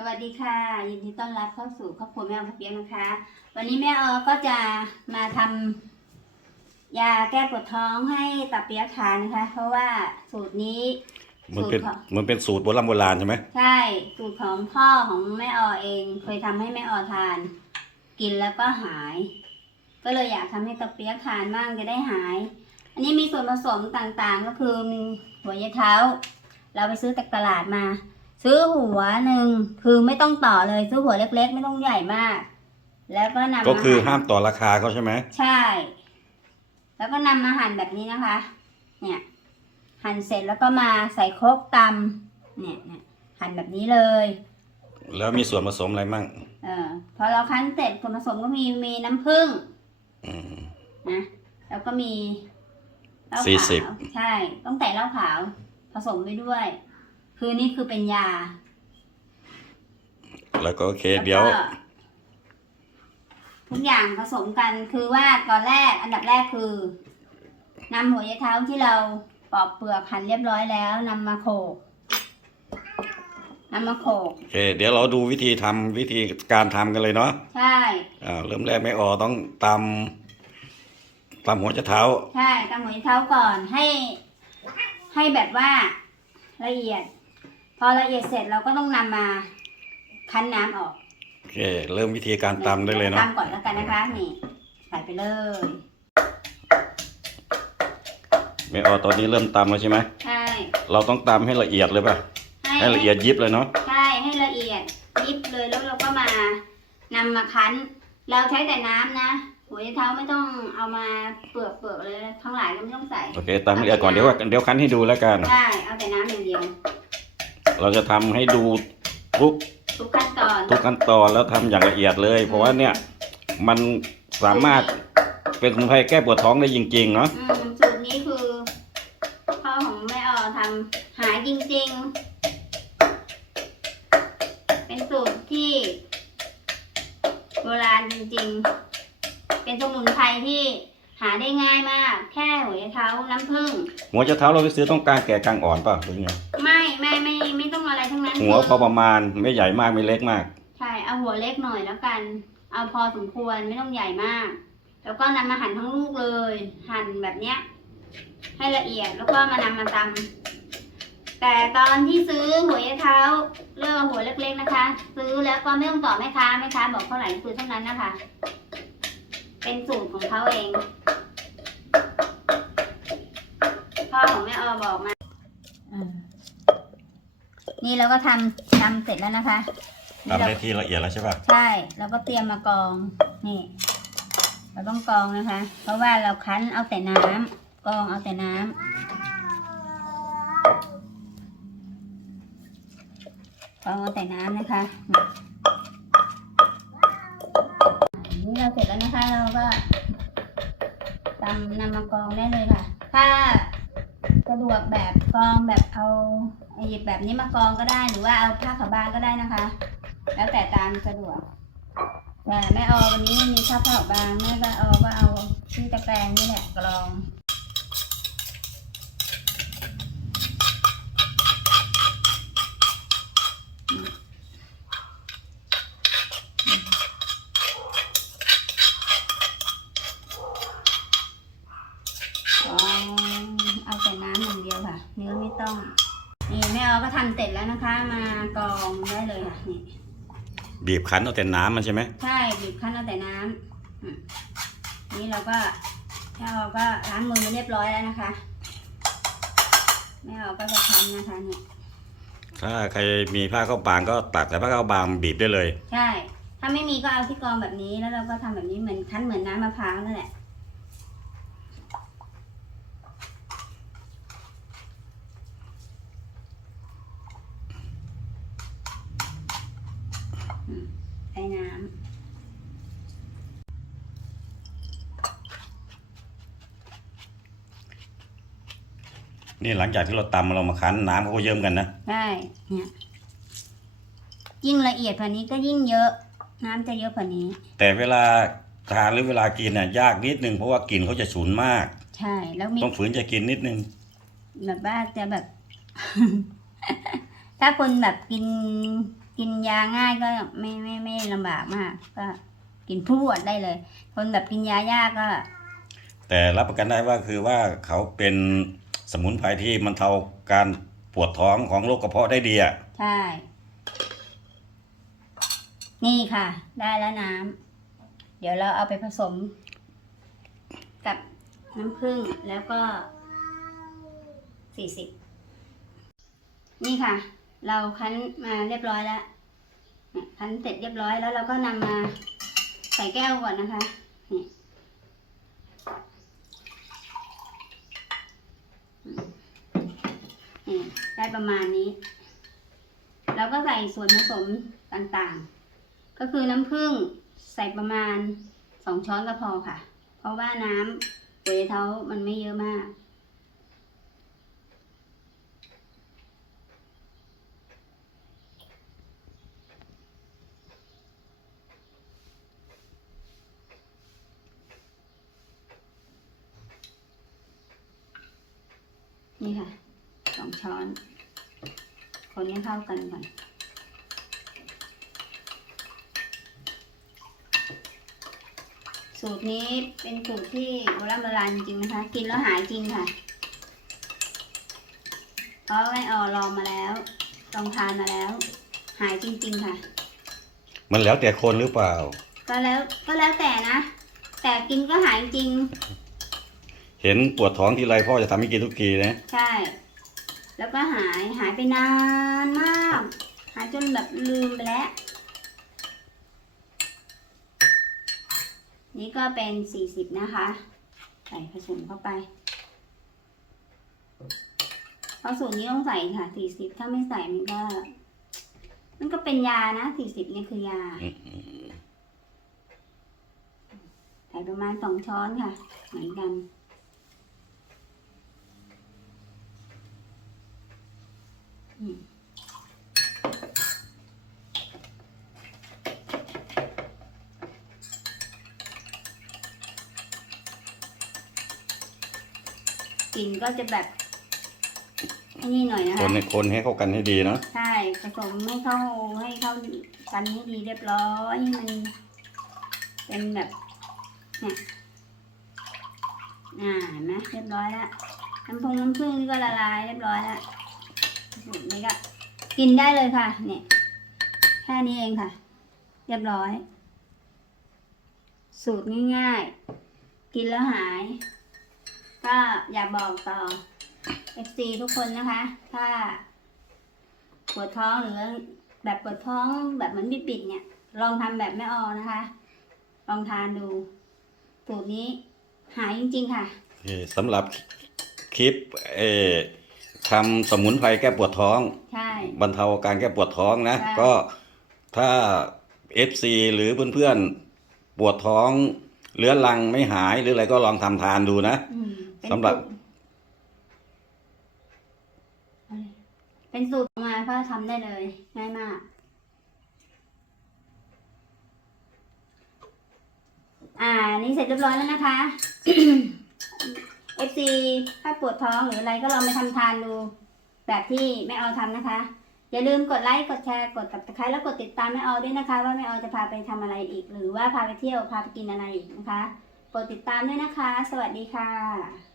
สวัสดีค่ะ ยินดีต้อนรับเข้าสู่ครอบครัวแม่ออพระเปียกนะคะ วันนี้แม่ออก็จะมาทำยาแก้ปวดท้องให้ตาเปียกทานนะคะ เพราะว่าสูตรนี้มันเป็นสูตรของมันเป็นสูตรโบราณโบราณใช่ไหมใช่สูตรของพ่อของแม่ออเอง เคยทำให้แม่ออทาน กินแล้วก็หาย ก็เลยอยากทำให้ตาเปียกทานบ้างจะได้หาย อันนี้มีส่วนผสมต่างๆก็คือมีหัวยายเท้า เราไปซื้อจากตลาดมา ซื้อหัวหนึ่งคือไม่ต้องต่อเลยซื้อหัวเล็ก ๆ ไม่ต้องใหญ่มาก แล้วก็นำก็คือหั่นห้ามต่อราคาเขาใช่ไหมใช่ แล้วก็นำมาหั่นแบบนี้นะคะ เนี่ย หั่นเสร็จแล้วก็มาใส่โครกตำเนี่ยเนี่ยหั่นแบบนี้เลย แล้วมีส่วนผสมอะไรมั่งเออพอเราคั้นเสร็จส่วนผสมก็มีมีน้ำผึ้งอืมนะแล้วก็มีเหล้าสี่ขาสิบวใช่ต้องแต่เหล้าขาวผสมไปด้วย คือนี่คือเป็นยา แล้วก็โอเคแล้วก็เดี๋ยวทุกอย่างผสมกันคือว่าตอนแรกอันดับแรกคือนำหัวยายเท้าที่เราปอกเปลือกหั่นเรียบร้อยแล้วนำมาโขกนำมาโขกโอเค เดี๋ยวเราดูวิธีทำวิธีการทำกันเลยเนาะใช่ อ่าเริ่มแรกไม่ออต้องตำตำหัวจะเท้า ใช่ตำหัวยายเท้าก่อนให้ ให้แบบว่าละเอียด พอละเอียดเสร็จเราก็ต้องนำมาคั้นน้ำออกโอเค เริ่มวิธีการตำได้เลยเนาะตำก่อนแล้วกันนะคะ นี่ใส่ไปเลยไม่ออตอนนี้เริ่มตำแล้วใช่ไหมใช่เราต้องตำให้ละเอียดเลยป่ะให้ละเอียดยิบเลยเนาะใช่ให้ละเอียดยิบเลยแล้วเราก็มานำมาคั้น เราใช้แต่น้ำนะหัวใจเท้าไม่ต้องเอามาเปลือกเปลือกเลยทั้งหลายก็ไม่ต้องใส่ โอเคตำละเอียดก่อนเดี๋ยวเดี๋ยวคั้นให้ดูแล้วกัน ใช่ เอาแต่น้ำอย่างเดียว เราจะทำให้ดูทุกทุกขั้นตอนทุกขั้นตอนแล้วทำอย่างละเอียดเลย เพราะว่าเนี่ยมันสามารถเป็นสมุนไพรแก้ปวดท้องได้จริงๆเนาะอืมสูตรนี้คือพ่อของแม่ออทำหายจริง ๆ เป็นสูตรที่โบราณจริง ๆ เป็นสมุนไพรที่หาได้ง่ายมาก แค่หัวใจเท้าน้ำผึ้งหัวจะเท้าเราไปซื้อต้องกลารแก่กลางอ่อนเปล่ะหรือไง ไม่ไม่ไม่ไม่ต้องอะไรทั้งนั้นหัวคือพอประมาณไม่ใหญ่มากไม่เล็กมาก ใช่เอาหัวเล็กหน่อยแล้วกัน เอาพอสมควรไม่ต้องใหญ่มาก แล้วก็นำมาหั่นทั้งลูกเลย หั่นแบบเนี้ย ให้ละเอียดแล้วก็มานำมาตำแต่ตอนที่ซื้อหัวยายเท้าเลือกเอาหัวเล็ก ๆนะคะ ซื้อแล้วก็ไม่ต้องต่อแม่ค้าแม่ค้าบอกเท่าไหร่คือเท่านั้นนะคะ เป็นสูตรของเขาเองพ่อของแม่ออบอกมาอ่า นี่เราก็ทำทำเสร็จแล้วนะคะนี่ทำเราได้ที่ละเอียดแล้วใช่ป่ะใช่แล้วก็เตรียมมากรองนี่ เราต้องกรองนะคะ เพราะว่าเราคั้นเอาแต่น้ำกรองเอาแต่น้ำกรองเอาแต่น้ำนะคะนี่เราเสร็จแล้วนะคะ เราก็ตำนำมากรองได้เลยค่ะ ถ้า สะดวกแบบกองแบบเอาหยิบแบบนี้มากองก็ได้หรือว่าเอาผ้าขาวบางก็ได้นะคะ แล้วแต่ตามสะดวกแต่แม่ออวันนี้มีผ้าขาวบางแม่ก็ออก็เอาที่ตะแกรงนี่แหละกรอง อ๋อเอาแต่น้ำอย่างเดียวค่ะเนื้อไม่ต้อง นี่แม่ออก็ทำเสร็จแล้วนะคะ มากรองได้เลยค่ะนี่บีบคั้นเอาแต่น้ำมันใช่ไหมใช่บีบคั้นเอาแต่น้ำอืมนี่เราก็แม่เราก็ล้างมือมาเรียบร้อยแล้วนะคะ แม่เราก็จะทำนะคะเนี่ยถ้าใครมีผ้าเข้าวบางก็ตัดแต่ผ้าเข้าวบางบีบได้เลย ใช่ ถ้าไม่มีก็เอาที่กรองแบบนี้แล้วเราก็ทำแบบนี้เหมือนคั้นเหมือนน้ำมะพร้าวนั่นแหละ อืมใส่น้ำนี่หลังจากที่เราตำเรามาคั้นน้ำเขาก็เยิ้มกันนะใช่เนี่ยยิ่งละเอียดกว่านี้ก็ยิ่งเยอะ น้ำจะเยอะกว่านี้ แต่เวลาทานหรือเวลากินน่ะยากนิดนึงเพราะว่ากลิ่นเขาจะฉุนมาก ใช่ แล้วมี ต้องฝืนจะกินนิดนึง แบบว่าจะแบบ ถ้าคนแบบกิน กินยาง่ายก็ไม่ไม่ไม่ลำบากมาก ก็กินพรวดได้เลย คนแบบกินยายากก็ แต่รับประกันได้ว่าคือว่าเขาเป็นสมุนไพรที่มันเทาการปวดท้องของโรคกระเพาะได้ดีอะใช่ นี่ค่ะ ได้แล้วน้ำเดี๋ยวเราเอาไปผสม กับน้ำผึ้งแล้วก็สี่สิบนี่ค่ะ เราคั้นมาเรียบร้อยแล้วคั้นเสร็จเรียบร้อยแล้วเราก็นำมาใส่แก้วก่อนนะคะนี่นี่ได้ประมาณนี้แล้วก็ใส่ส่วนผสมต่างๆ ก็คือน้ำผึ้งใส่ประมาณสองช้อนก็พอค่ะ เพราะว่าน้ำปุ๋ยเท้ามันไม่เยอะมาก นี่ค่ะสองช้อน คนให้เข้ากันก่อนสูตรนี้เป็นสูตรที่โบราณโบราณจริงๆนะคะ กินแล้วหายจริงค่ะ เพราะไม่เอาลองมาแล้ว ลองทานมาแล้ว หายจริง ๆ ค่ะ มันแล้วแต่คนหรือเปล่า ก็แล้วก็แล้วแต่นะ แต่กินก็หายจริง เห็นปวดท้องทีไรพ่อจะทำให้กินทุกทีนะใช่ แล้วก็หายหายไปนานมาก หายจนแบบลืมไปแล้ว นี่ก็เป็นสี่สิบนะคะ ใส่ผสมเข้าไปเพราะสูตรนี้ต้องใส่ค่ะสี่สิบถ้าไม่ใส่มันก็ มันก็เป็นยานะสี่สิบเนี่ยคือยา ใส่ประมาณสองช้อนค่ะ เหมือนกัน อืม กลิ่นก็จะแบบไอ้นี่หน่อยนะคคะนให้คนให้เข้ากันให้ดีเนาะใช่ผสมให้เข้าให้เข้ากันให้ดีเรียบร้อยให้มันเป็นแบบเนี่ยอ่าเห็นไหมเรียบร้อยแล้วน้ำพงน้ำผึ้งนี่ก็ละลายเรียบร้อยแล้วสูตร นี้ก็กินได้เลยค่ะเนี่ยแค่นี้เองค่ะ เรียบร้อย สูตรง่ายๆ กินแล้วหาย ก็อยากบอกต่อ FC ทุกคนนะคะ ถ้าปวดท้องหรือแบบปวดท้องแบบเหมือนบิดๆเนี่ย ลองทำแบบแม่ออนะคะ ลองทานดู สูตรนี้หายจริงๆค่ะ สำหรับคลิปเออ ทำสมุนไพรแก้ปวดท้อง ใช่ บรรเทาการแก้ปวดท้องนะ ใช่ ก็ถ้า FC หรือเพื่อนๆ ปวดท้องเรื้อรังไม่หายหรืออะไรก็ลองทำทานดูนะ อืมเป็นสำหรับสูตอะไรเป็นสูตรมาก็ทำได้เลย ง่ายมาก อ่า นี่เสร็จเรียบร้อยแล้วนะคะ FC ถ้าปวดท้องหรืออะไรก็ลองไปทำทานดู แบบที่แม่เอาทำนะคะ อย่าลืมกดไลค์กดแชร์กดติดตามแล้วกดติดตามแม่เอาด้วยนะคะ ว่าแม่เอาจะพาไปทำอะไรอีก หรือว่าพาไปเที่ยวพาไปกินอะไรอีกนะคะกดติดตามด้วยนะคะ สวัสดีค่ะ